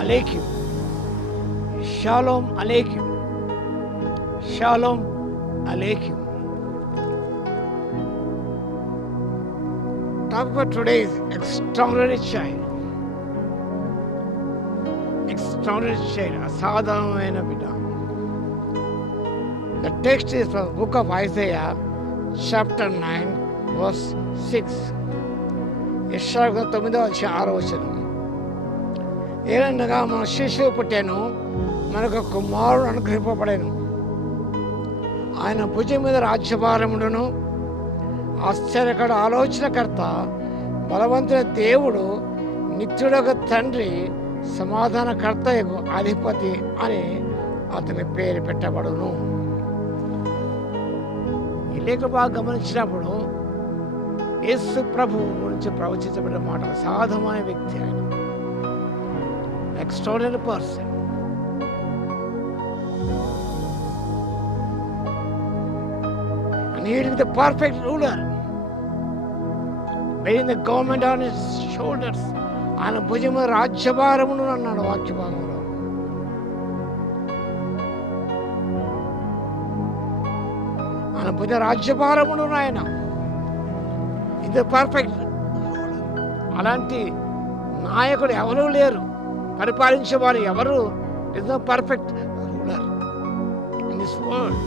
Aleichem. Shalom Aleichem. Shalom Aleichem. Topic for today is extraordinary child. Extraordinary child, అసాధారణమైన బిడ్డ. The text is from the book of Isaiah, chapter 9, verse 6. యెషయా 9:6. ఏలనగా మన శిశువు పుట్టాను, మనకు కుమారుడు అనుగ్రహింపబడెను, ఆయన భుజం మీద రాజ్యభారముండును. ఆశ్చర్యకర ఆలోచనకర్త, బలవంతుల దేవుడు, నిత్యుడొక తండ్రి, సమాధానకర్త అధిపతి అని అతని పేరు పెట్టబడును. ఈ లేఖ బాగా గమనించినప్పుడు యేసు ప్రభు గురించి ప్రవచించబడిన మాట, సాధమైన వ్యక్తి ఆయన, extraordinary person. And he is the perfect ruler, bearing the government on his shoulders. ఆయన భుజము రాజ్యభారమును అన్నాడు వాక్య భాగంలో. ఆయన భుజ రాజ్యభారమును ఆయన, ఇది పర్ఫెక్ట్. అలాంటి నాయకుడు ఎవరూ లేరు, పరిపాలించేవారు ఎవరు. Is the perfect ruler in this world.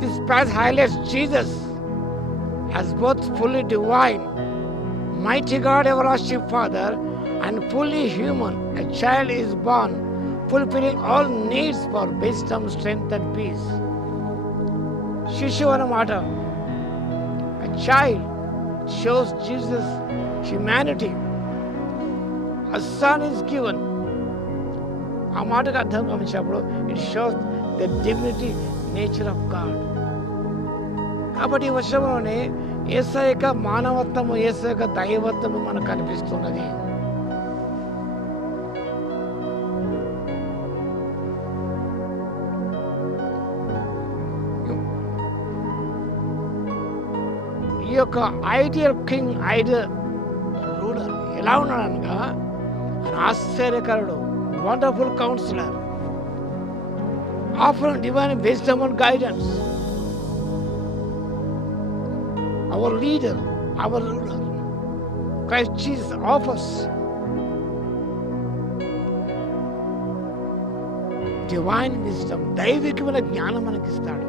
This passage highlights Jesus as both fully divine, mighty God, everlasting Father, and fully human. A child is born, fulfilling all needs for wisdom, strength, and peace. శిశువు అన్నమాట, a child shows Jesus humanity. A son is given. ఆ మాటకు అర్థం గమనించినప్పుడు it shows the divinity nature of God. కాబట్టి ఈ వర్షంలోనే యేసయ్య యొక్క మానవత్వము, యేసయ్య యొక్క దైవత్వము మనకు కనిపిస్తున్నది. ఈ యొక్క ఐడియల్ కింగ్, ఐడియల్ రూలర్ ఎలా ఉన్నాడనగా, ఆశ్చర్యకరుడు, wonderful councillor, offering divine wisdom and guidance. Our leader, our ruler, Christ Jesus offers divine wisdom, దైవికమైన జ్ఞానం మనకిస్తాడు.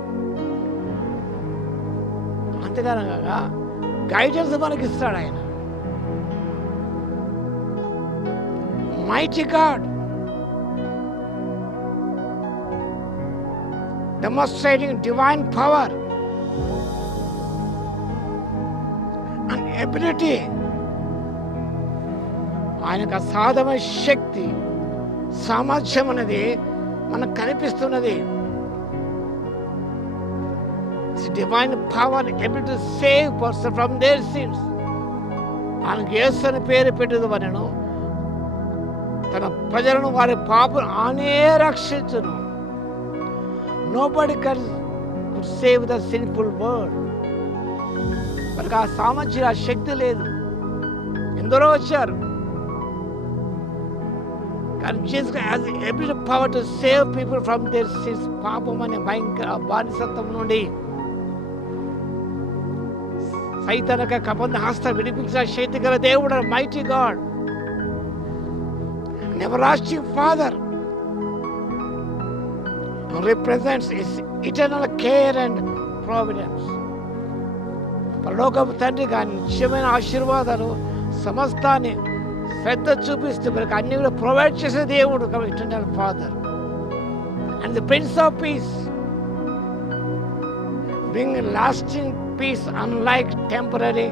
అంతేకానగా గైడెన్స్ మనకిస్తాడు ఆయన. Mighty God, demonstrating divine power and ability. ఆయనకు అసాధ్యమైన శక్తి, సామర్థ్యం అనేది మనకు కనిపిస్తున్నది. Divine power, ability to save person from their sins. ఆయనకు యేసు అని పేరు పెట్టదు మనను, తన ప్రజలను వారి పాపను ఆనే రక్షించును. Nobody can save the sinful world. మనకు ఆ సామర్థ్యం, ఆ శక్తి లేదు. ఎందరో వచ్చారు, కానీ Jesus has the ability, power to save people from their sins. పాపం అనే భయంకర బానిసత్వం నుండి, సైతానిక కబంధ హస్తం విడిపించిన శక్తి గల దేవుడు, mighty God, everlasting Father, represents his eternal care and providence. పరలోకపు తండ్రి గాని నిత్యమైన ఆశీర్వాదాలు సమస్తాన్ని శ్రద్ధ చూపిస్తూ మనకు అన్ని కూడా ప్రొవైడ్ చేసే దేవుడు eternal father. And the prince of piece, bring lasting peace unlike temporary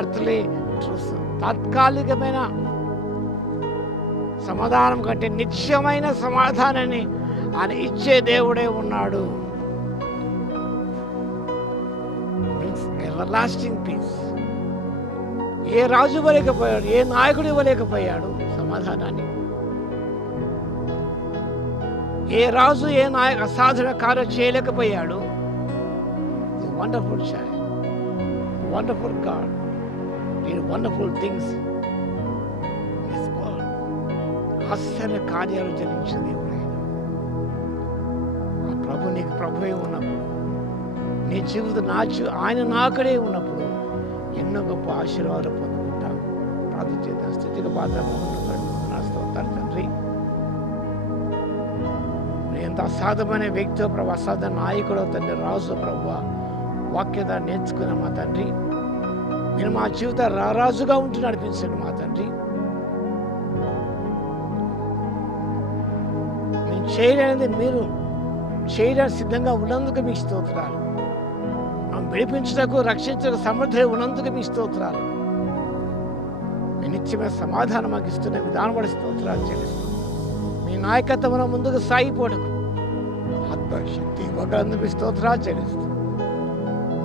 earthly truths. తాత్కాలికమైన సమాధానం కంటే నిత్యమైన సమాధానాన్ని ఆయన ఇచ్చే దేవుడే ఉన్నాడు. Everlasting piece. ఏ రాజు ఇవ్వలేకపోయాడు, ఏ నాయకుడు ఇవ్వలేకపోయాడు సమాధానాన్ని. ఏ రాజు, ఏ నాయకు అసాధారణ కార్యం చేయలేకపోయాడు. Wonderful child, wonderful God, did wonderful things ఆశ్చర్య కార్యాలు జరిగించిన దేవుడు ఆయన. ఆ ప్రభు నీకు ప్రభువే ఉన్నప్పుడు, నీ జీవితం ఆయన నాకడే ఉన్నప్పుడు ఎన్నో గొప్ప ఆశీర్వాదాలు పొందుకుంటాం. ప్రార్థన చేద్దాం. స్థితికి స్తోత్రాలు తండ్రి. ఎంత అసాధమైన వ్యక్తితో ప్రభు, అసాధ నాయకుడు తండ్రి, రాజు ప్రభు, వాక్యత నేర్చుకున్న మా తండ్రి, మీరు మా జీవిత రారాజుగా ఉంటూ నడిపించండి మా తండ్రి. మేము చేయలేనిది మీరు చేయడానికి సిద్ధంగా ఉన్నందుకు మీకు స్తోత్రాలు. మేము విడిపించటకు రక్షించకు సమర్థులు ఉన్నందుకు మీకు స్తోత్రాలు. మీ నిత్యమైన సమాధానం మాకు ఇస్తున్న విధానం పడి స్తోత్రాలు చెల్లిస్తాం. మీ నాయకత్వంలో ముందుకు సాగిపోవడం ఆత్మశక్తి ఇవ్వగలందుకు స్తోత్రాలు చెల్లిస్తాం.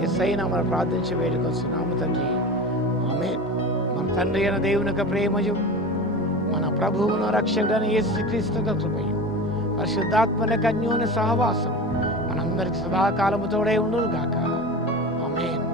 యేసయ్య నామమున ప్రార్థించి వేడుకొస్తున్నాము తండ్రి. ఆమేన్. మన తండ్రి అయిన దేవుని యొక్క ప్రేమయు, మన ప్రభువును రక్షకుడైన యేసుక్రీస్తు యొక్క కృపయు, పరిశుద్ధాత్మ యొక్క అన్యోన్య సహవాసం మనందరికి సదాకాలము తోడై ఉండును గాక. ఆమేన్.